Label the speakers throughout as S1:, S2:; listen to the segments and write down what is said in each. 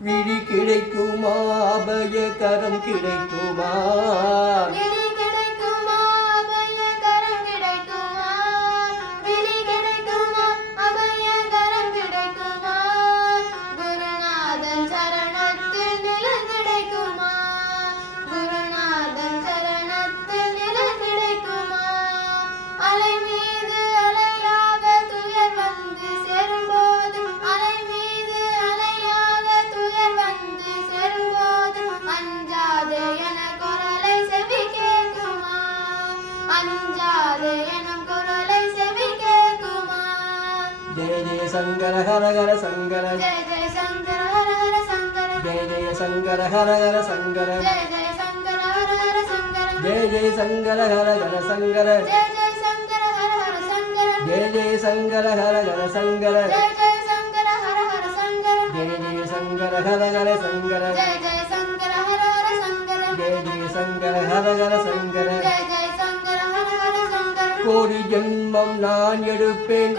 S1: விழி கிடைக்குமா? அபயகரம் கிடைக்குமா?
S2: அஞ்சாதே எனும் குரலை செவி கேட்குமா
S1: ஜெய ஜெய சங்கர ஹர ஹர சங்கர
S2: ஜெய ஜெய சங்கர ஹர ஹர சங்கர
S1: ஜெய ஜெய சங்கர ஹர ஹர சங்கர
S2: ஜெய ஜெய சங்கர ஹர ஹர சங்கர
S1: ஜெய ஜெய சங்கர ஹர ஹர சங்கர
S2: ஜெய ஜெய சங்கர ஹர ஹர சங்கர
S1: ஜெய ஜெய சங்கர ஹர ஹர சங்கர
S2: ஜெய ஜெய சங்கர ஹர ஹர சங்கர
S1: ஜெய ஜெய சங்கர ஹர ஹர சங்கர
S2: ஜெய ஜெய சங்கர ஹர ஹர சங்கர
S1: ஜெய ஜெய சங்கர ஹர ஹர சங்கர கோடி ஜென்மம் நான் எடுப்பேன்.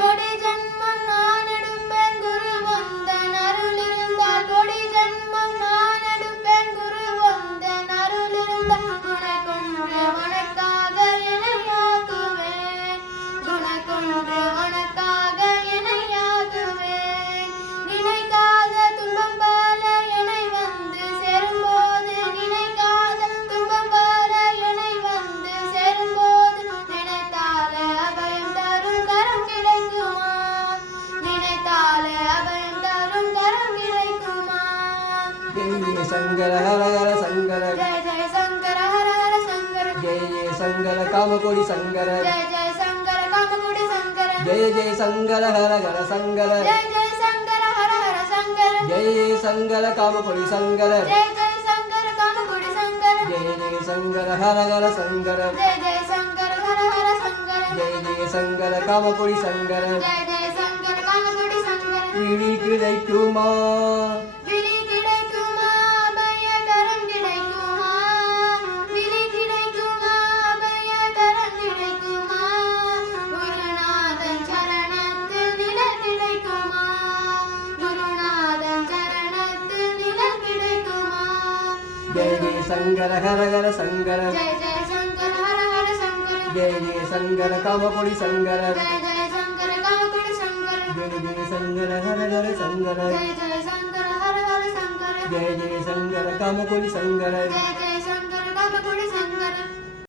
S1: ஜெய சங்கர ஹர ஹர சங்கர
S2: ஜெய ஜெய சங்கர ஹர ஹர சங்கர
S1: ஜெய ஜெய சங்கர காமகோடி சங்கர
S2: ஜெய ஜெய சங்கர காமகுடி சங்கர
S1: ஜெய ஜெய சங்கர ஹர ஹர சங்கர
S2: ஜெய ஜெய சங்கர ஹர ஹர சங்கர
S1: ஜெய ஜெய சங்கர காமகோடி சங்கர
S2: ஜெய ஜெய சங்கர காமகுடி சங்கர
S1: ஜெய ஜெய சங்கர ஹர ஹர சங்கர
S2: ஜெய ஜெய சங்கர ஹர ஹர சங்கர
S1: ஜெய ஜெய சங்கர காமகோடி சங்கர
S2: ஜெய ஜெய சங்கர காமகுடி சங்கர
S1: விழி கிடைக்குமா దేవి సంగర హర హర సంగర
S2: జయ జయ శంకర హర హర శంకర.
S1: దేవి సంగర కామకుడి సంగర జయ
S2: జయ శంకర కామకుడి సంగర దేవి
S1: సంగర హర హర సంగర జయ జయ
S2: శంకర హర హర సంగర దేవి సంగర
S1: కామకుడి సంగర జయ జయ శంకర
S2: కామకుడి సంగర